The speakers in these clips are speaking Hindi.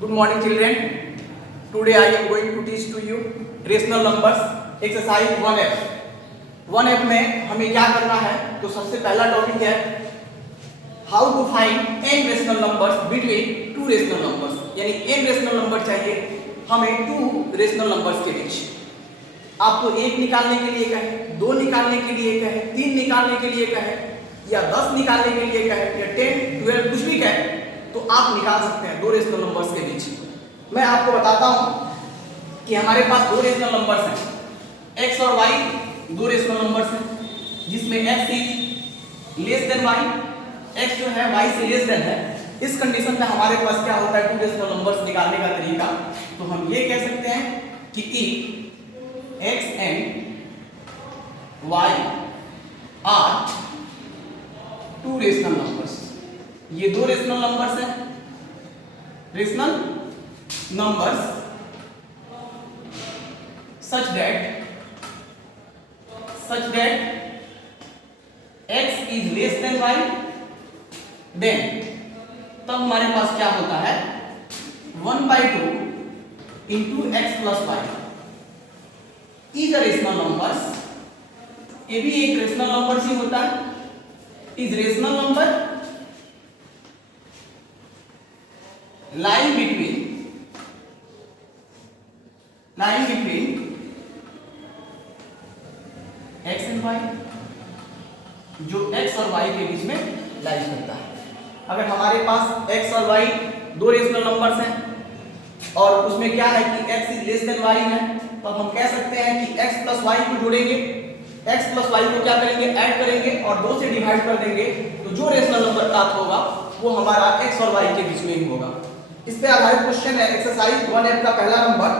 Good morning children. Today I am going to teach to you rational numbers exercise 1F. 1F में हमें क्या करना है? तो सबसे पहला टॉपिक है how to find n rational numbers between two rational numbers. यानी n rational number चाहिए हमें two rational numbers के बीच. आपको एक निकालने के लिए कहे, दो निकालने के लिए कहे, तीन निकालने के लिए कहे, या 10 निकालने के लिए कहे, या 10, 12 कुछ भी कहे, तो आप निकाल सकते हैं दो रेशनल नंबर्स के बीच. मैं आपको बताता हूं कि हमारे पास दो रेशनल नंबर्स हैं, x और y दो रेशनल नंबर्स हैं, जिसमें x is less than y, x जो है y से लेस देन है. इस कंडीशन में हमारे पास क्या होता है टू रेशनल नंबर्स निकालने का तरीका. तो हम ये कह सकते हैं कि if x and y are two rational numbers, ये दो रेशनल नंबर्स हैं, rational numbers such that x is less than y, then तब हमारे पास क्या होता है 1/2 into x plus y is a rational numbers. ये भी एक रेशनल नंबर ही होता है. Is rational number lying between x and y, जो x और y के बीच में लाई करता है. अगर हमारे पास x और y दो रेशनल नंबर्स हैं और उसमें क्या है कि x is less than y है, तो हम कह सकते हैं कि x प्लस y को जोड़ेंगे, x प्लस y को क्या करेंगे ऐड करेंगे और 2 से डिवाइड कर देंगे, तो जो रेशनल नंबर प्राप्त होगा वो हमारा x और y के बीच में ही होगा. इस पे आधारित क्वेश्चन है एक्सरसाइज 1F का पहला number.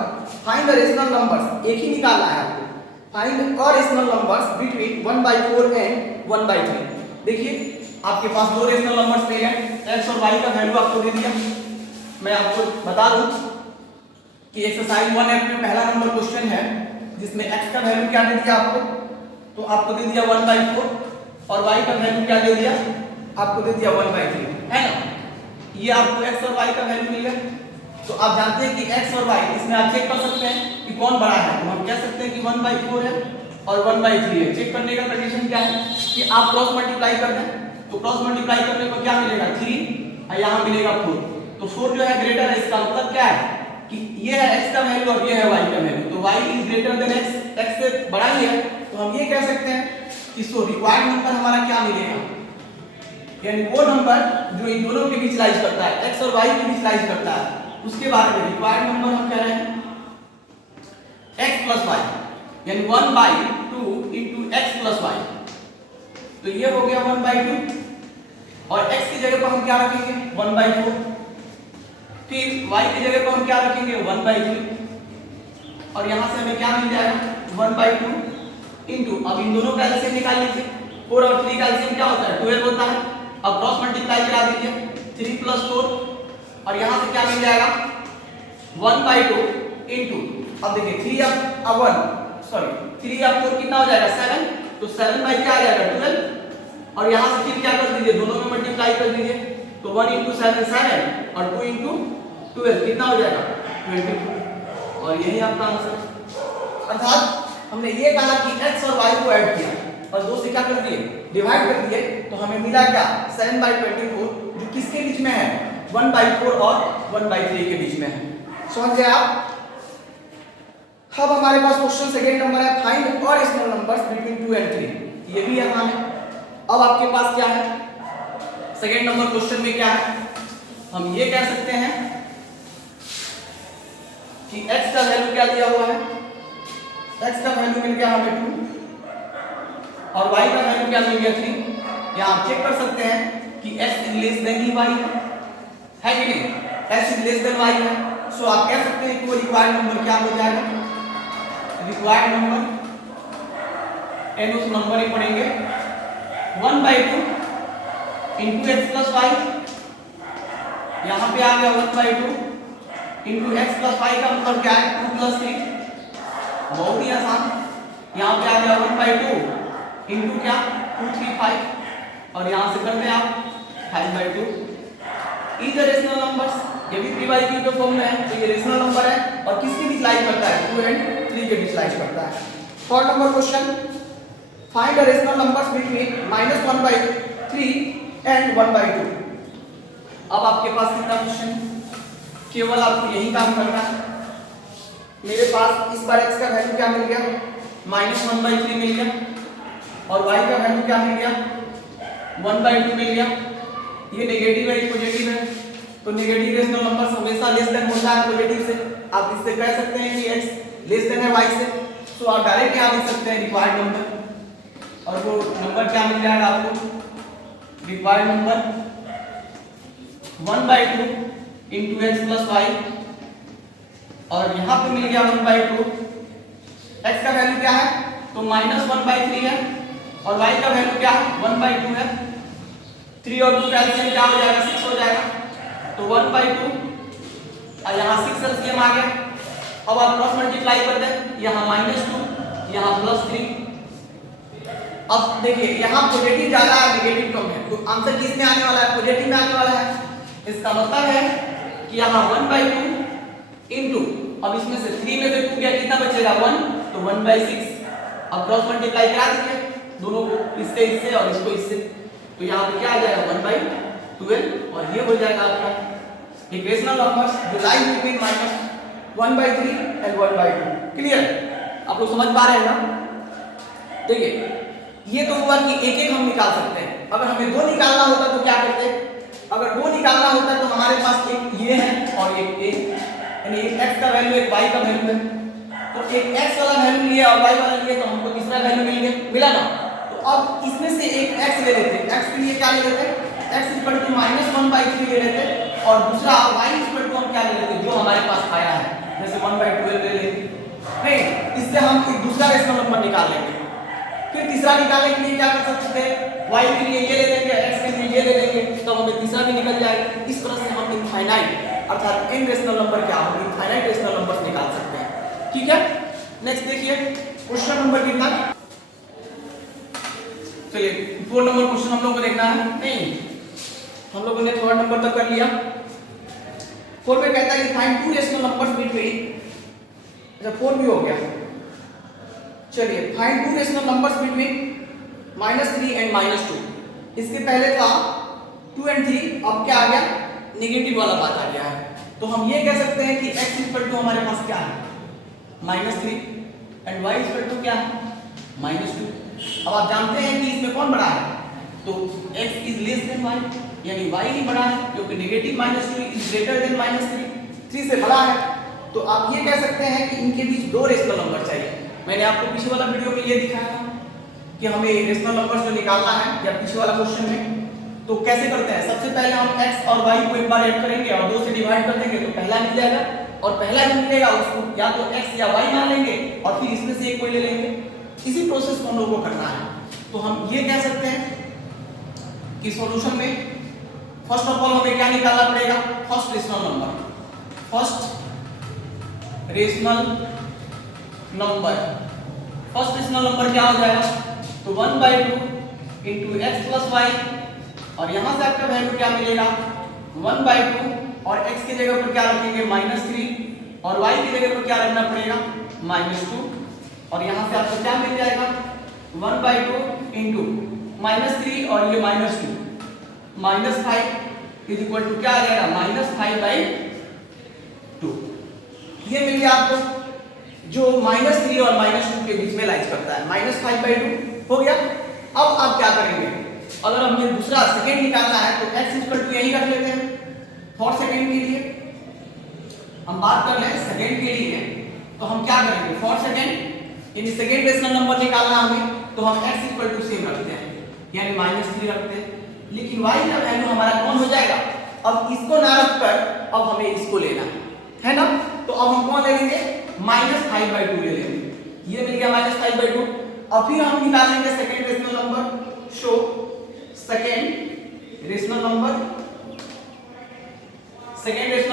Find the rational numbers, एक ही निकालना है आपको. Find the rational numbers between 1/4 and 1/3. देखिए आपके पास दो रेशनल नंबर्स पे हैं, x और y का वैल्यू आपको दे दिया. मैं आपको बता दूं कि एक्सरसाइज 1F में पहला नंबर क्वेश्चन है जिसमें x का वैल्यू क्या दे दिया आपको, तो आपको दे दिया 1/4 और y का वैल्यू क्या दे दिया, आपको दे दिया 1/3, है ना. ये आपको x और y का वैल्यू मिल गया. तो आप जानते हैं कि x और y इसमें आप चेक कर सकते हैं कि कौन बड़ा है. तो हम कह सकते हैं कि 1/4 है और 1/3 है. चेक करने का कंडीशन क्या है कि आप क्रॉस मल्टीप्लाई कर दें, तो क्रॉस मल्टीप्लाई करने पर क्या मिलेगा 3 और यहाँ मिलेगा 4. तो 4 जो है ग्रेटर है, इसका मतलब क्या है कि ये है x का वैल्यू और ये है y का वैल्यू. तो y is greater than x, x से बड़ा ही है. तो हम ये कह सकते हैं कि सो रिक्वायर्ड नंबर हमारा क्या मिलेगा, यानी वो नंबर जो इन दोनों के बीच लाइज करता है, x और y के बीच लाइज करता है, उसके बारे में रिक्वायर्ड नंबर हम कह रहे हैं x प्लस y, यानी 1/2 इंटू x प्लस y. तो ये हो गया 1/2 और x की जगह पर हम क्या रखेंगे 1/4, फिर y की जगह पर हम क्या रखेंगे 1/3 और यहां से हमें क्या मिल जाएगा 1/2 इंटू, अब इन दोनों का एलसीएम निकाल लीजिए. 4 और 3 का एलसीएम क्या होता है 12 होता है. अब क्रॉस मल्टीप्लाई करा दीजिए 3 + 4 और यहां से क्या मिल जाएगा 1/2 इंटू, अब देखिए 3 अब 3 अब 4 कितना हो जाएगा 7, तो 7 बाई क्या आ जाएगा 12 और यहां से फिर क्या कर दीजिए दोनों में मल्टीप्लाई कर दीजिए. तो 1 × 7 7 और 2 × 12 कितना हो जाएगा 22 और यही आपका आंसर. अर्थात हमने ये कहा कि x और y को ऐड किया और 2 से क्या कर दिए डिवाइड कर दिए, तो हमें मिला क्या 7/24, जो किसके बीच में है 1/4 और 1/3 के बीच में है. समझ गए आप. अब हमारे पास क्वेश्चन सेकंड नंबर है फाइंड और रेशनल नंबर्स बिटवीन 2 एंड 3. ये भी यहाँ है. अब आपके पास क्या है सेकंड नंबर क्वेश्चन में क्या है, हम ये कह सकते हैं कि x का वैल्यू क्या दिया हुआ है, x का वैल्यू मिल गया हमें 2 और y का वैल्यू क्या मिल गया 3. यहाँ आप चेक कर सकते हैं कि x इज लेस देन ही y है कि नहीं, x is less than y है. सो आप कह सकते हैं कि वो रिक्वायर्ड नंबर क्या हो जाएगा, रिक्वायर्ड नंबर n उस नंबर ही पढ़ेंगे 1/2 इंटू एक्स प्लस वाई. यहाँ पे आ गया 1/2 इंटू एक्स प्लस वाई का मतलब क्या है 2 + 3. बहुत ही आसान. यहाँ पे आ गया 1/2 इंटू क्या 2 3 5 और यहां से करते हैं आप 5/2. Is the rational numbers. ये भी 3/3 के फॉर्म में है, तो ये रेशनल नंबर है और किसके बीच लाइज करता है, 2 and 3 के बीच लाइज करता है। 4 number question, find the rational numbers between -1/3 and 1/2। अब आपके पास कितना क्वेश्चन, केवल आपको यही काम करना है। मेरे पास इस बार x का वैल्यू क्या मिल गया, -1/3 मिल गया, और y का वैल्यू क्या मिल गया, 1/2 मिल गया। ये नेगेटिव है, ये पॉजिटिव है, तो नेगेटिव रेशनल नंबर हमेशा लेस देन होता है पॉजिटिव से। आप इससे कह सकते हैं कि x लेस देन है y से, तो आप डायरेक्ट यहाँ लिख सकते हैं रिक्वायर्ड नंबर, और वो नंबर क्या मिल जाएगा आपको, required number 1/2 into x plus y, और यहाँ पे मिल गया 1/2। x का वैल्यू क्या है, तो -1/3 है, और y का वैल्यू क्या है, 1/2 है। 3 और 2 कैलसियम क्या हो जाएगा, 6 हो जाएगा, तो 1/2 और यहाँ 6 एलसीएम आ गया। अब आप क्रॉस मल्टीप्लाई कर दें, यहाँ -2 यहाँ +3। अब देखिए यहाँ पॉजिटिव ज्यादा है, नेगेटिव कम है, तो आंसर किस में आने वाला है, पॉजिटिव में आने वाला है। इसका मतलब है कि यहाँ 1/2 इंटू, अब इसमें से 3 में से 2 गया, कितना बचेगा 1, तो 1/6। अब क्रॉस मल्टीप्लाई करा दीजिए दोनों को, इससे इससे और इसको इससे, तो यहाँ पे क्या आ जाएगा 1/12, और ये हो जाएगा आपका एक रेशनल नंबर्स जो लाइज बिटवीन -1/3 एंड 1/2। क्लियर, आप लोग समझ पा रहे हैं ना। देखिए ये तो हुआ कि एक एक हम निकाल सकते हैं, अगर हमें 2 निकालना होता तो क्या करते, अगर 2 निकालना होता तो हमारे पास एक ये है और एक यानी एक x का वैल्यू एक y का वैल्यू है, तो एक x वाला वैल्यू लिए और y वाला लिए, तो हमको तीसरा वैल्यू मिला ना। तो अब इसमें से एक x ले लेते, x के लिए क्या ले लेते, x -1/3 ले लेते, और दूसरा y हम क्या ले लेते, जो हमारे पास आया है, जैसे 1/12 ले लेते। नहीं, इससे हम एक दूसरा रेशनल नंबर निकाल लेंगे। फिर तीसरा निकालने के लिए क्या कर सकते हैं, y के लिए ये ले लेंगे, x के लिए ये ले लेंगे, तो हमें तीसरा भी निकल जाएगा। इस तरह से हम इनफाइनाइट अर्थात n रेशनल नंबर क्या होंगे, इनफाइनाइट रेशनल नंबर्स निकाल सकते हैं। ठीक है, नेक्स्ट देखिए क्वेश्चन नंबर कितना, चलिए 4 नंबर क्वेश्चन हम लोग को देखना है। नहीं, हम लोगों ने 3rd नंबर तक कर लिया। 4 में कहता है कि फाइंड 2 रेशनल नंबर्स बिटवीन, अच्छा 4 भी हो गया। चलिए find 2 rational numbers between -3 and -2। इसके पहले था 2 and 3, अब क्या आ गया, नेगेटिव वाला बात आ गया है। तो हम ये कह सकते हैं कि x इक्वल टू हमारे पास क्या है, -3 एंड y इक्वल टू क्या है, -2। अब आप जानते हैं कि इसमें कौन बड़ा है, तो x is less than y, यानी y ही बड़ा है, क्योंकि नेगेटिव -2 इज ग्रेटर देन -3 से बड़ा है। तो आप ये कह सकते हैं कि इनके बीच 2 रेशनल नंबर चाहिए। मैंने आपको पिछले वाला वीडियो में ये दिखाया था कि हमें रेशनल नंबर्स जो निकालना है, या पिछले वाला क्वेश्चन में, तो कैसे करते हैं, सबसे पहले हम x और y को एक बार ऐड करेंगे और 2 से डिवाइड कर देंगे, तो पहला मिल जाएगा, और पहला जो मिलेगा उसको या तो x या y मान लेंगे, और फिर इसमें से एक कोई ले लेंगे। इसी प्रोसेस को हम लोगों को करना है। तो हम ये कह सकते हैं कि सॉल्यूशन में फर्स्ट ऑफ ऑल हमें क्या निकालना पड़ेगा, first rational number. First rational number क्या हो जाएगा, तो 1/2 इंटू एक्स प्लस वाई, और यहाँ से आपका वैल्यू क्या मिलेगा 1/2, और x की जगह पर क्या रखेंगे -3, और y की जगह पर क्या रखना पड़ेगा -2, और यहाँ से आपको क्या मिल जाएगा 1/2 इंटू -3 और ये -2, -5 इज इक्वल टू क्या आ जाएगा -5/2। ये मिल गया आपको, जो -3 और -2 के बीच में लाइज करता है, -5/2 हो गया। अब आप क्या करेंगे, अगर हमें दूसरा सेकंड निकालना है तो x इक्वल टू यही रख लेते हैं। फॉर सेकंड के लिए हम बात कर लें, सेकंड के लिए तो हम क्या करेंगे, फॉर सेकंड यानी सेकंड रेशनल नंबर निकालना हमें, तो हम x इक्वल टू सेम रखते हैं, यानी -3 रखते हैं। लेकिन y का वैल्यू हमारा कौन हो जाएगा, अब इसको ना रखकर अब हमें इसको लेना है ना, तो अब हम कौन ले लेंगे -5/2 ले लेंगे। ये मिल गया -5/2। अब फिर हम निकालेंगे second rational number. Show second rational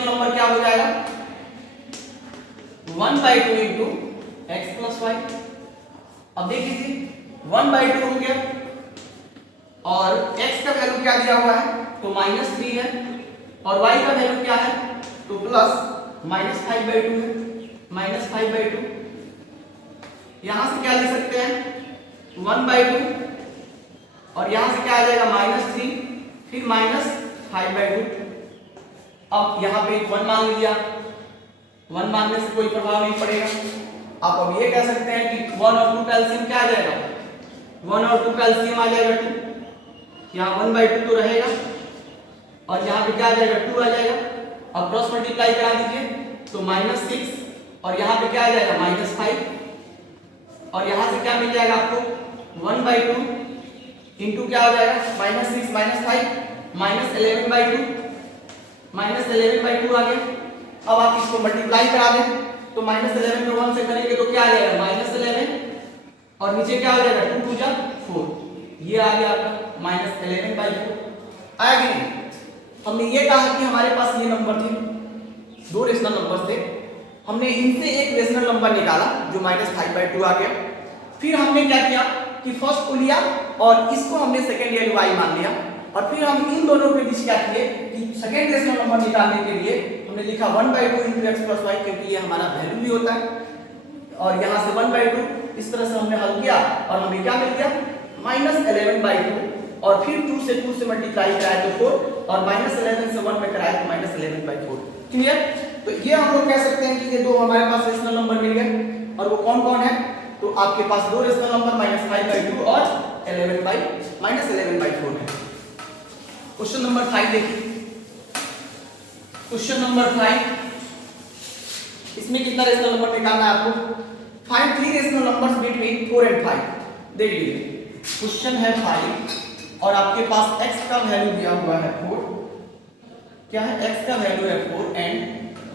number क्या हो जाएगा 1/2 इंटू एक्स प्लस वाई। अब देख लीजिए 1/2 हो गया, और x का वैल्यू क्या दिया हुआ है, तो -3 है, और y का वैल्यू क्या है तो प्लस -5/2 है, -5/2। यहां से क्या ले सकते हैं 1/2 और यहां से क्या आ जाएगा -3 फिर -5/2। अब यहां पे 1 मान लिया, 1 मानने से कोई प्रभाव नहीं पड़ेगा। आप अब ये कह सकते हैं कि 1 और 2 का एलसीएम क्या आ जाएगा, 1 और 2 का एलसीएम आ जाएगा 2। यहाँ 1/2 तो रहेगा और यहाँ पे क्या आ जाएगा 2 आ जाएगा। अब क्रॉस मल्टीप्लाई करा दीजिए तो -6 और यहाँ पे क्या आ जाएगा -5 और यहाँ से क्या मिल जाएगा आपको 1/2 इंटू क्या हो जाएगा -6 -5 -11/2 -11/2 आ गया। अब आप इसको मल्टीप्लाई करा दें तो -11 को 1 से करेंगे तो क्या आ जाएगा -11 और नीचे क्या हो जाएगा 2 2 जा 4। ये आ गया आपका -11/4 आया कि नहीं। हमने ये कहा कि हमारे पास ये नंबर थे, दो रेशनल नंबर थे, हमने इनसे एक रेशनल नंबर निकाला जो -5/2 आ गया। फिर हमने क्या किया कि फर्स्ट को लिया और इसको हमने सेकेंड वैल्यू y मान लिया और फिर हम इन दोनों के बीच क्या किए कि सेकेंड रेशनल नंबर निकालने के लिए हमने लिखा 1/2 × x + y क्योंकि ये हमारा वैल्यू भी होता है और यहाँ से 1/2 इस तरह से हमने हल किया और हमें क्या मिल गया -11/2 और फिर 2 से 2 से मल्टीप्लाई कराए तो 4 और -11 से 1 में कराए तो -11/4। क्लियर। तो ये हम लोग कह सकते हैं कि ये दो हमारे पास रेशनल नंबर मिल गए और वो कौन कौन है। तो आपके पास दो रेशनल नंबर -5/2 और -11/4 है। क्वेश्चन नंबर 5 देखिए। क्वेश्चन नंबर 5 इसमें कितना रेशनल नंबर निकालना है आपको, find 3 rational numbers between 4 and 5। देख लीजिए क्वेश्चन है 5 और आपके पास x का वैल्यू दिया हुआ है 4, क्या है x का वैल्यू है 4 एंड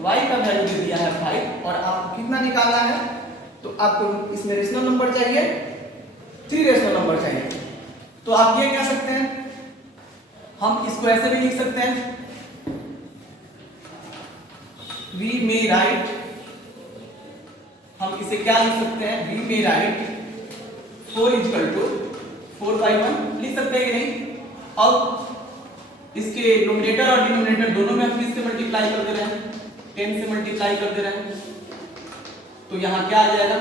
y का वैल्यू भी दिया है 5 और आपको कितना निकालना है। तो आपको इसमें रेशनल नंबर चाहिए, 3 रेशनल नंबर चाहिए। तो आप ये कह सकते हैं, हम इसको ऐसे भी लिख सकते हैं we may write, हम इसे क्या लिख सकते हैं we may write 4 = 4/1 लिख सकते हैं कि नहीं। अब इसके नोमिनेटर और डिनोमिनेटर दोनों में हम किससे मल्टीप्लाई कर दे रहे हैं 10 से मल्टीप्लाई कर दे रहे हैं तो यहाँ क्या आ जाएगा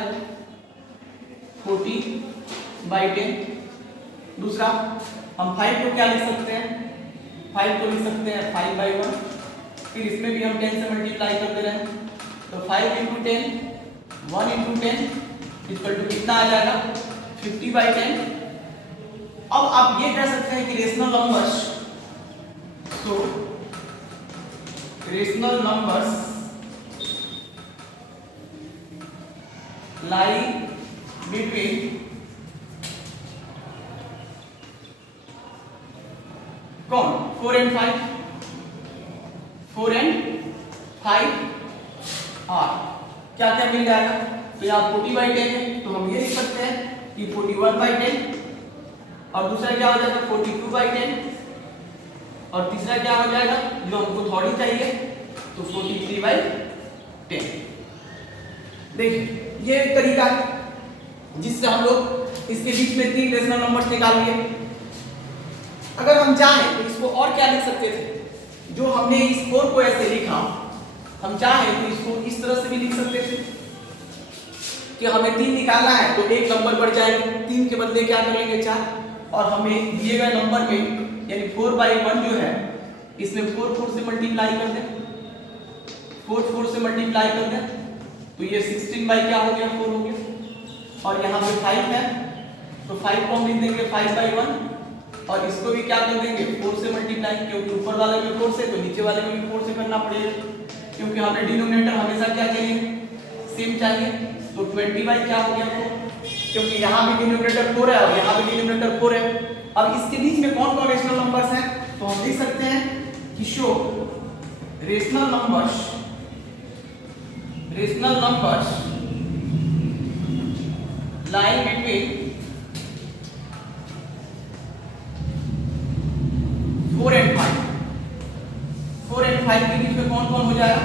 40/10। दूसरा हम 5 को क्या लिख सकते हैं 5 को लिख सकते हैं 5/1, फिर इसमें भी हम 10 से मल्टीप्लाई कर दे रहे हैं तो 5 × 10 1 × 10 = कितना आ जाएगा 50/10। अब आप ये कह सकते हैं कि रेशनल नंबर्स, तो रेशनल नंबर्स लाई बिटवीन कौन 4 and 5, 4 and 5 आर क्या क्या मिल जाएगा। तो यहाँ 40/10 है तो हम ये लिख सकते हैं कि 41/10 और दूसरा क्या हो जाएगा 42/10 और तीसरा क्या हो जाएगा जो हमको थोड़ी चाहिए तो 43/10। देखिए ये एक तरीका है जिससे हम लोग इसके बीच में 3 रेशनल नंबर्स निकाल लिए। अगर हम चाहें तो इसको और क्या लिख सकते थे, जो हमने इस 4 को ऐसे लिखा, हम चाहें तो इसको इस तरह से भी लिख सकते थे कि हमें 3 निकालना है तो एक नंबर बढ़ जाएगा, 3 के बदले क्या कर लेंगे 4 और हमें दिए गए नंबर में यानी 4/1 जो है इसमें 4 4 से मल्टीप्लाई कर दें, 4 4 से मल्टीप्लाई कर दें तो ये 16 क्या हो गया 4 हो गया और यहाँ पे 5 है तो 5 को हम लिख देंगे 5/1 और इसको भी क्या कर देंगे 4 से मल्टीप्लाई, क्योंकि ऊपर वाले में 4 से तो नीचे वाले में भी 4 से करना पड़ेगा क्योंकि हमें डिनोमिनेटर हमेशा क्या चाहिए सेम चाहिए। तो 20 क्या हो गया 4 क्योंकि यहाँ भी डिनोमिनेटर 4 है और यहाँ भी डिनोमिनेटर 4 है। अब इसके बीच में कौन कौन रेशनल नंबर्स हैं तो हम लिख सकते हैं कि show rational numbers lying between 4 and 5। 4 and 5 के बीच में कौन कौन हो जाएगा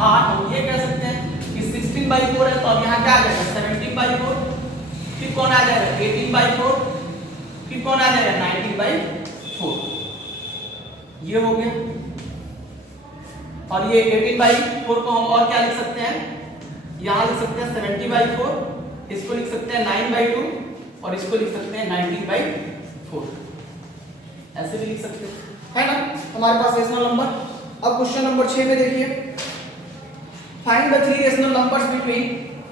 8। हम ये कह सकते हैं कि 16/4 है तो अब यहाँ क्या आ जाएगा 17/4, फिर कौन आ जाएगा 18/4, फिर कौन आ जाएगा 19/4। ये हो गया। और ये 18/4 को हम और क्या लिख सकते हैं, यहाँ लिख सकते हैं 70/4, इसको लिख सकते हैं 9/2 और इसको लिख सकते हैं 19/4, ऐसे भी लिख सकते हैं, है ना हमारे पास रेशनल नंबर। अब क्वेश्चन नंबर 6 में देखिए, find the 3 rational numbers between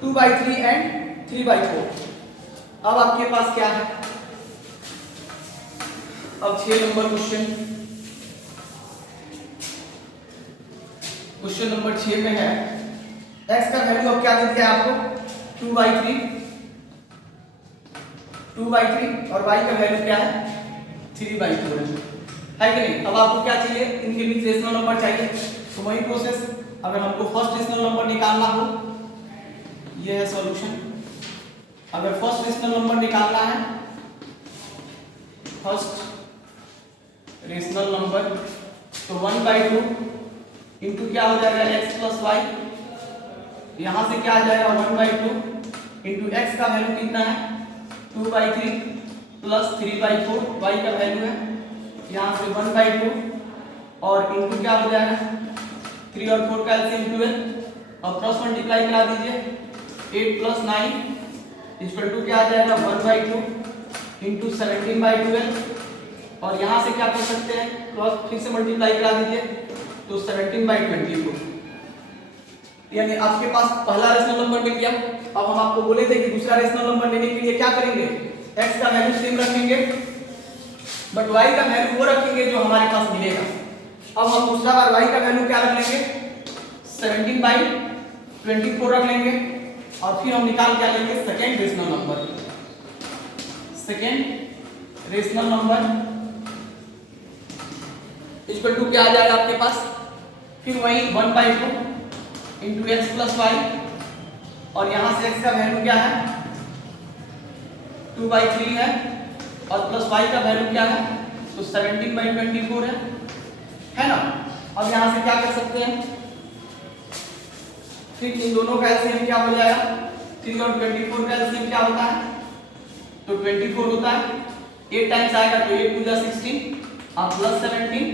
2/3 and 3/4। अब आपके पास क्या है, अब 6 नंबर क्वेश्चन नंबर 6 में है x का वैल्यू अब क्या दे दिया है आपको 2/3 और y का वैल्यू क्या है 3/4 है कि नहीं। अब आपको क्या चाहिए, इनके बीच रेशनल नंबर चाहिए, तो वही प्रोसेस, अगर हमको फर्स्ट रेशनल नंबर निकालना हो, ये है सॉल्यूशन। अगर फर्स्ट रेशनल नंबर निकालना है, फर्स्ट रेशनल नंबर, तो 1/2 इंटू क्या हो जाएगा x प्लस वाई, यहां से क्या आ जाएगा 1/2 इंटू x का वैल्यू कितना है 2/3 प्लस 3/4, y का वैल्यू है यहां से 1/2 और इंटू क्या हो जाएगा 3 और 4 का एलसीएम 12 और क्रॉस मल्टीप्लाई करा दीजिए 8 + 9 = क्या आ जाएगा 1/2 इंटू 17/12 और यहां से क्या कर सकते हैं क्रॉस फिर से मल्टीप्लाई करा दीजिए तो 17/24, यानी आपके पास पहला रेशनल नंबर मिल गया। अब हम आपको बोले थे कि दूसरा रेशनल नंबर लेने के लिए क्या करेंगे, x का वैल्यू सेम रखेंगे बट y का वैल्यू वो रखेंगे जो हमारे पास मिलेगा। अब हम दूसरा बार y का वैल्यू क्या रख लेंगे 17/24 रख लेंगे और फिर हम निकाल क्या लेंगे second rational number equal to क्या आ जाएगा आपके पास, फिर वही 1/2 इंटू x प्लस वाई और यहाँ से x का वैल्यू क्या है 2/3 है और प्लस y का वैल्यू क्या है तो 17/24 है ना। अब यहाँ से क्या कर सकते हैं, फिर इन दोनों का एलसीएम क्या हो जाएगा 3 और 24 का एलसीएम क्या होता है तो 24 होता है, 8 टाइम्स आएगा तो 8 × 16 और प्लस 17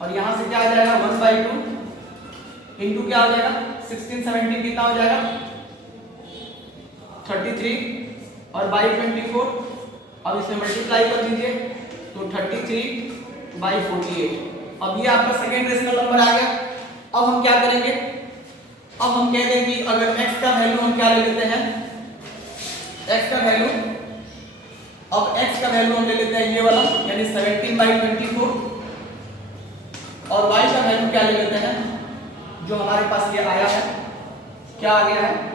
और यहाँ से क्या आ जाएगा 1/2 इंटू क्या हो जाएगा 16 17 कितना हो जाएगा 33 और बाई 24, अब इसे मल्टीप्लाई कर दीजिए तो 33/48। अब ये आपका सेकेंड रेशनल नंबर आ गया। अब हम क्या करेंगे, अब हम कह दें कि अगर x का वैल्यू हम क्या ले लेते हैं, x का वैल्यू हम ले लेते हैं ये वाला यानी 17/24 और y का वैल्यू क्या ले लेते हैं जो हमारे पास ये आया है, क्या आ गया है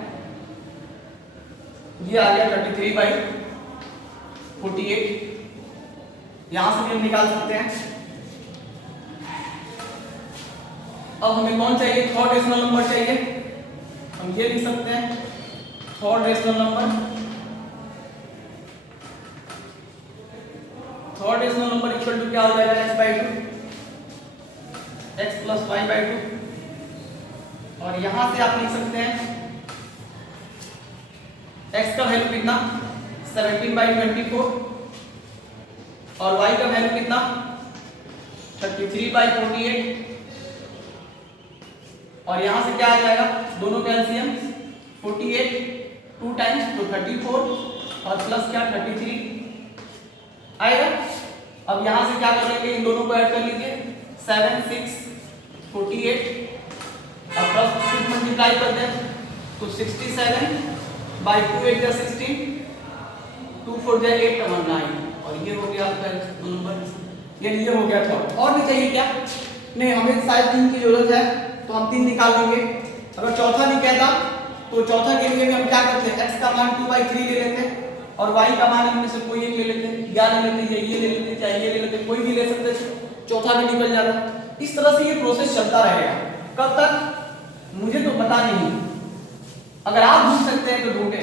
ये आ गया 33/48, यहां से भी हम निकाल सकते हैं। अब हमें कौन चाहिए, थर्ड रेशनल नंबर चाहिए, हम ये लिख सकते हैं third rational number equal to क्या हो जाएगा x प्लस y/2 और यहां से आप लिख सकते हैं x का वैल्यू कितना 17/24 और y का वैल्यू कितना 33/48 और यहां से क्या आ जाएगा दोनों का एलसीएम 48 2 टाइम्स तो 34 और प्लस क्या 33 आएगा। अब यहां से क्या करेंगे इन दोनों को ऐड कर लीजिए 7 6 48 और प्लस 6 मल्टीप्लाई कर दें तो 67/2 8 × 16 2 4 × 8 = 9 और ये हो गया आपका नंबर, यानी ये हो गया थर्ड। और भी चाहिए क्या, नहीं हमें शायद 3 की जरूरत है तो हम 3 निकाल लेंगे। अगर चौथा नहीं कहता तो चौथा के लिए भी हम क्या करते हैं x का मान 2/3 ले लेते हैं और y का मान इनमें से कोई एक ले लेते हैं, या ले लेते हैं या ये ले लेते हैं चाहे ये ले लेते हैं, कोई भी ले सकते हैं, चौथा भी निकल जाता है। इस तरह से ये प्रोसेस चलता रहेगा कब तक मुझे तो पता नहीं, अगर आप ढूंढ सकते हैं तो ढूंढे,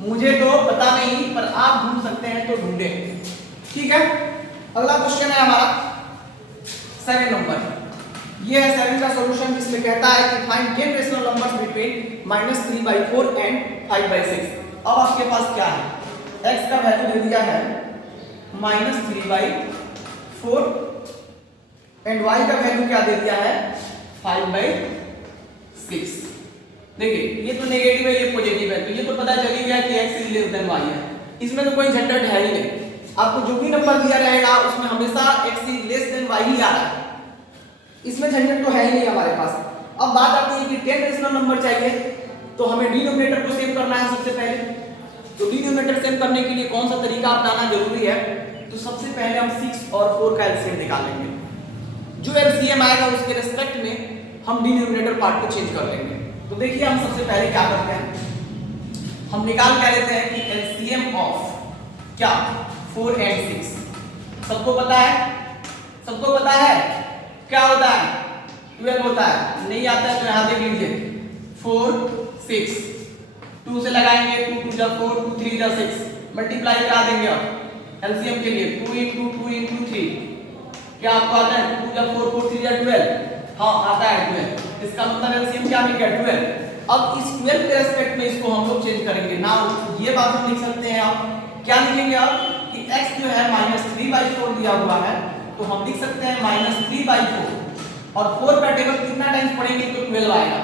मुझे तो पता नहीं पर आप ढूंढ सकते हैं तो ढूंढे, ठीक है। अगला क्वेश्चन है हमारा 7 नंबर, ये है 7 का सॉल्यूशन जिसमें कहता है कि find 10 rational numbers between -3/4 and 5/6। अब आपके पास क्या है, x का वैल्यू दे दिया है -3/4 एंड y का वैल्यू क्या दे दिया है 5/6। देखिए ये तो नेगेटिव है, ये पॉजिटिव है, तो ये तो पता चल ही गया कि x is less than y है। इसमें तो कोई झंझट है ही नहीं, आपको जो भी नंबर दिया रहेगा उसमें हमेशा x is less than y ही आ रहा है, इसमें झंझट तो है ही नहीं हमारे पास। अब बात आती है कि 10 रेशनल नंबर चाहिए, तो हमें डिनोमिनेटर को सेव करना है सबसे पहले। तो डिनोमिनेटर सेव करने के लिए कौन सा तरीका अपनाना जरूरी है, तो सबसे पहले हम 6 और 4 का एलसीएम निकालेंगे। जो एलसीएम आएगा उसके रिस्पेक्ट में हम डिनोमिनेटर पार्ट को चेंज कर लेंगे। तो देखिए हम सबसे पहले क्या करते हैं, हम निकाल क्या लेते हैं कि एलसीएम ऑफ क्या 4 and 6। सबको पता है, सबको पता है क्या होता है, 12 होता है। नहीं आता है तो यहां देख लीजिए 4 6, 2 से लगाएंगे, 2 2 जा 4, 2 3 जा 6, मल्टीप्लाई करा देंगे आप एलसीएम के लिए 2 into 2 into 3। क्या आपको आता है 2 2 जा 4, 4 3 जा 12? हाँ आता है 12। इसका मतलब एलसीएम क्या मिल गया 12। अब इस 12 के रेस्पेक्ट में इसको हम लोग चेंज करेंगे ना। ये बात हम लिख सकते हैं, आप क्या लिखेंगे आप कि x जो है -3/4 दिया हुआ है, तो हम लिख सकते हैं -3/4 और 4 का टेबल कितना टाइम्स पढ़ेंगे तो 12 आएगा।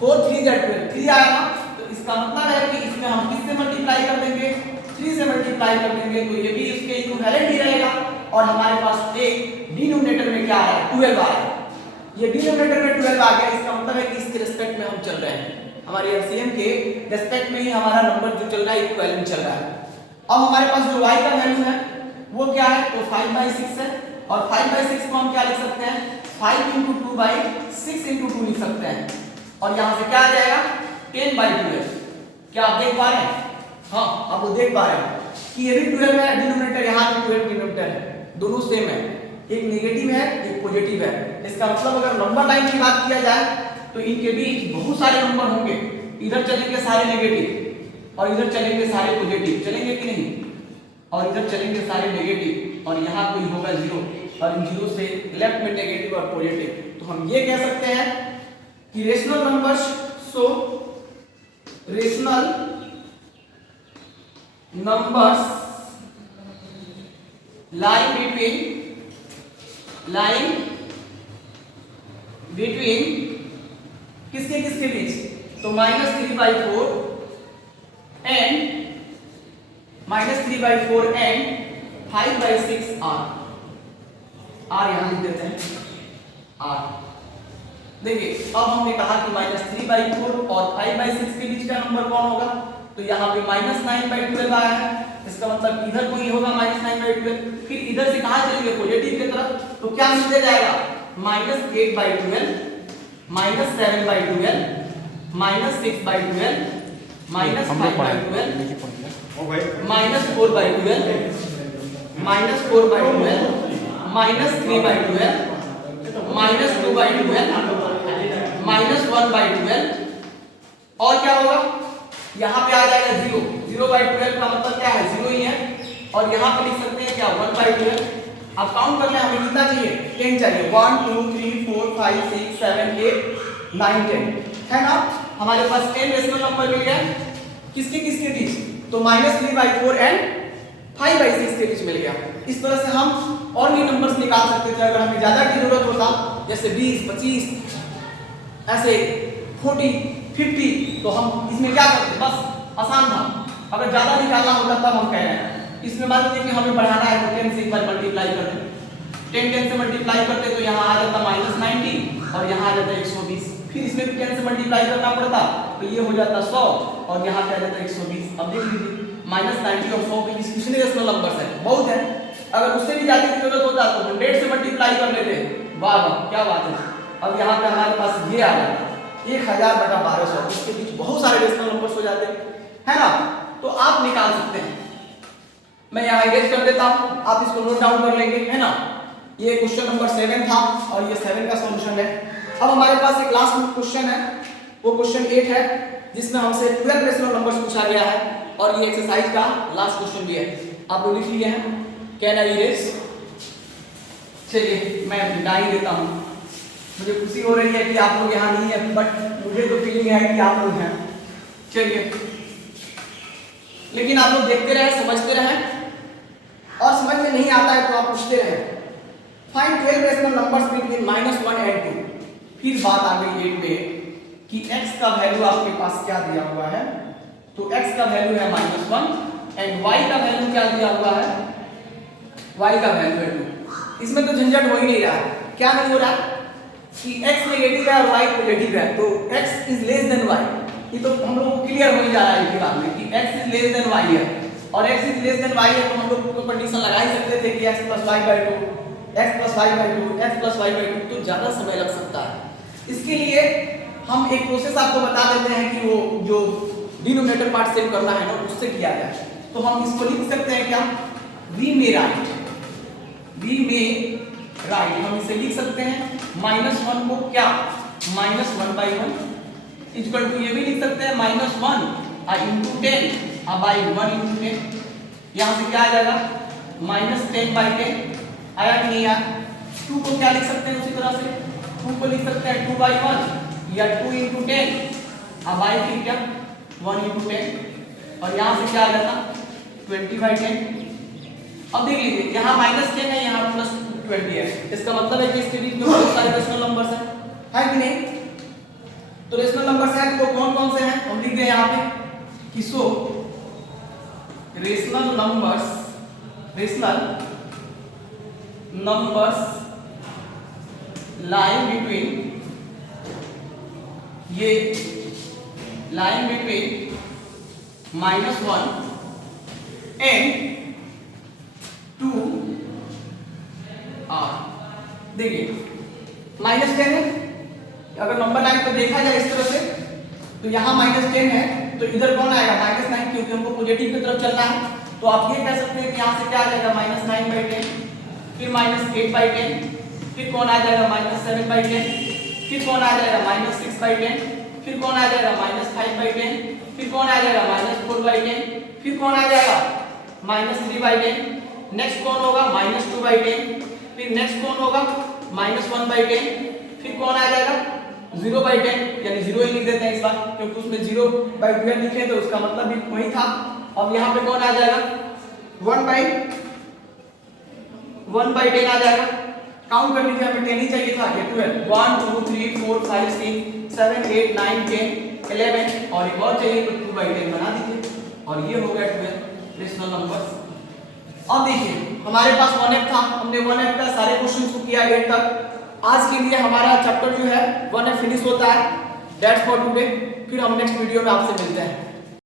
4 3 जा 12, 3 आएगा, तो इसका मतलब है कि इसमें हम किससे मल्टीप्लाई कर देंगे, 3 से मल्टीप्लाई कर देंगे, तो ये भी इसके इक्विवेलेंट ही रहेगा। और हमारे पास एक डिनोमिनेटर में क्या है 12 आ रहा है, ये डिनोमिनेटर में 12 आ गया। इसका मतलब है कि इसके रिस्पेक्ट में हम चल रहे हैं, हमारे एलसीएम के रिस्पेक्ट में ही हमारा नंबर जो चल रहा है इक्विवेलेंट चल रहा है। अब हमारे पास जो y का वैल्यू है वो क्या है, तो 5/6 है, और 5/6 को हम क्या लिख सकते हैं 5 into 2/6 into 2 लिख सकते हैं, और यहां से क्या आ जाएगा 10/12। क्या आप देख पा रहे हैं, हाँ आप वो देख पा रहे हैं कि ये भी 12 है डिनोमिनेटर, यहाँ भी 12 डिनोमिनेटर है, दोनों सेम है, एक नेगेटिव है एक पॉजिटिव है। इसका मतलब अगर नंबर लाइन की बात किया जाए तो इनके बीच बहुत सारे नंबर होंगे, इधर चलेंगे सारे नेगेटिव और इधर चलेंगे सारे पॉजिटिव, चलेंगे कि नहीं, और इधर चलेंगे सारे नेगेटिव और यहाँ कोई होगा जीरो, और इन जीरो से लेफ्ट में नेगेटिव और पॉजिटिव। तो हम ये कह सकते हैं कि rational numbers so rational numbers lie between किसके किसके बीच, तो -3/4 एंड 5/6 आर यहां लिख देते हैं आर। देखिए अब हमने कहा कि -3/4 और 5/6 के बीच का नंबर कौन होगा, तो यहाँ पे -9/12 आया है, इसका मतलब इधर कोई होगा -9/12। फिर इधर से कहां चलेंगे पॉजिटिव की तरफ, तो क्या मिल जाएगा -8/12 -7/12 -6/12 -5/12 -4/12 -3/12 -2/12 और क्या होगा, यहाँ पे आ जाएगा 0/12 का मतलब क्या है 0 ही है, और यहाँ पे लिख सकते हैं क्या 1/12। अब काउंट कर ले, हमें कितना चाहिए 10 चाहिए, 1 2 3 4 5 6 7 8 9 10 है ना। हमारे पास 10 रेशनल नंबर मिल गया, किसके किसके बीच, तो -3/4 एंड 5/6 के बीच मिल गया। इस तरह से हम और भी नंबर्स निकाल सकते थे अगर हमें ज्यादा की जरूरत होता, जैसे 20 25 ऐसे 40 50, तो हम इसमें क्या करते, बस आसान था। अगर ज्यादा निकालना होता तब हम कह रहे हैं, इसमें मान लीजिए कि हमें बढ़ाना है तो 10 से एक बार मल्टीप्लाई कर दें, 10 से मल्टीप्लाई करते तो यहाँ आ जाता -90 और यहाँ आ जाता 120, फिर इसमें भी 10 से मल्टीप्लाई करना पड़ता तो ये हो जाता 100 और यहाँ पे आ जाता 120। अब देख लीजिए -90 और 100 के बीच कितने रेशनल नंबर्स हैं, बहुत है। अगर उससे भी ज्यादा की जरूरत होता तो 100 से मल्टीप्लाई कर लेते, वाह वाह क्या बात है। अब यहाँ पे हमारे पास ये आ जाता 1000/1200, इसके बीच बहुत सारे रेशनल नंबर्स हो जाते हैं ना, तो आप निकाल सकते हैं। मैं यहाँ इरेज कर देता हूँ, आप इसको नोट डाउन कर लेंगे, है ना। ये क्वेश्चन नंबर 7 था और ये 7 का सॉल्यूशन है। अब हमारे पास एक लास्ट क्वेश्चन है, वो क्वेश्चन 8 है, जिसमें हमसे 12 रेशनल नंबर्स पूछा गया है और ये एक्सरसाइज का लास्ट क्वेश्चन भी है। आप लोग लिख लिए हैं, कैन आई इरेज। चलिए मैं मिटा ही देता हूँ, मुझे खुशी हो रही है कि आप लोग यहाँ नहीं है, बट मुझे तो फीलिंग है कि आप लोग हैं। चलिए, लेकिन आप लोग देखते रहे, समझते रहे, और समझ में नहीं आता है तो आप पूछते रहे। Find 12 rational numbers between -1 and 2। फिर बात आ गई 8 पे कि x का वैल्यू आपके पास क्या दिया हुआ है, तो x का वैल्यू है -1 एंड y का वैल्यू क्या दिया हुआ है, y का वैल्यू है 2। इसमें तो झंझट हो ही नहीं रहा है, क्या नहीं हो रहा कि x नेगेटिव है और y पॉजिटिव है, तो x is less than y, ये तो हम लोग को क्लियर हो ही जा रहा है इसी बात में कि x is less than y है, और x is less than y है तो हम लोग को कंडीशन लगा ही सकते थे कि x + y/2 x + y/2 x + y/2, तो ज्यादा समय लग सकता है। इसके लिए हम एक प्रोसेस आपको बता देते हैं कि वो जो डिनोमिनेटर पार्ट सेव करना है ना उससे किया जाए। तो हम इसको लिख सकते हैं क्या, वी मे राइट, हम इसे लिख सकते हैं -1 को क्या -1/1 इक्वल टू, ये भी लिख सकते हैं -1 × 10 by 1 × 10, यहाँ से क्या आ जाएगा -10/10 आया कि नहीं आया। 2 को क्या लिख सकते हैं उसी तरह से, 2 को लिख सकते हैं 2/1 या 2 × 10 by फिर क्या 1 × 10, और यहाँ से क्या आ जाता 20/10। अब देख लीजिए यहाँ -10 है, यहाँ +20 है, इसका मतलब है कि इसके बीच में बहुत सारे रेशनल नंबर्स हैं, है कि नहीं। तो रेशनल नंबर्स हैं तो कौन कौन से हैं हम लिख दें यहाँ पे कि सो रेशनल नंबर्स लाइन बिटवीन, ये लाइन बिटवीन -1 एंड 2 आर। देखिए -10 है, अगर नंबर लाइन को देखा जाए इस तरह से तो यहाँ -10 है, तो इधर कौन आएगा -9, क्योंकि हमको पॉजिटिव की तरफ चलना है। तो आप ये कह सकते हैं कि यहाँ से क्या आ जाएगा -9/10, फिर -8/10, फिर कौन आ जाएगा -7/10, फिर कौन आ जाएगा -6/10, फिर कौन आ जाएगा -5/10, फिर कौन आ जाएगा -4/10, फिर कौन आ जाएगा -3/10, नेक्स्ट कौन होगा -2/10, फिर नेक्स्ट कौन होगा -1/10, फिर कौन आ जाएगा 0/10, यानी 0 ही लिख देते हैं इस बार क्योंकि उसमें 0/12 लिखे तो उसका मतलब भी वही था। अब यहाँ पे कौन आ जाएगा 1/10 आ जाएगा, काउंट कर लीजिए, हमें 10 ही चाहिए था, ये 12 1 2 3 4 5 6 7 8 9 10 11 और एक और चाहिए तो 2/10 बना दीजिए, और ये हो गया 12 रेशनल नंबर्स। अब देखिए हमारे पास 1f था, हमने 1f का सारे क्वेश्चंस को किया 8 तक। आज के लिए हमारा चैप्टर जो है 1f फिनिश होता है। दैट्स फॉर टुडे, फिर हम नेक्स्ट वीडियो में आपसे मिलते हैं।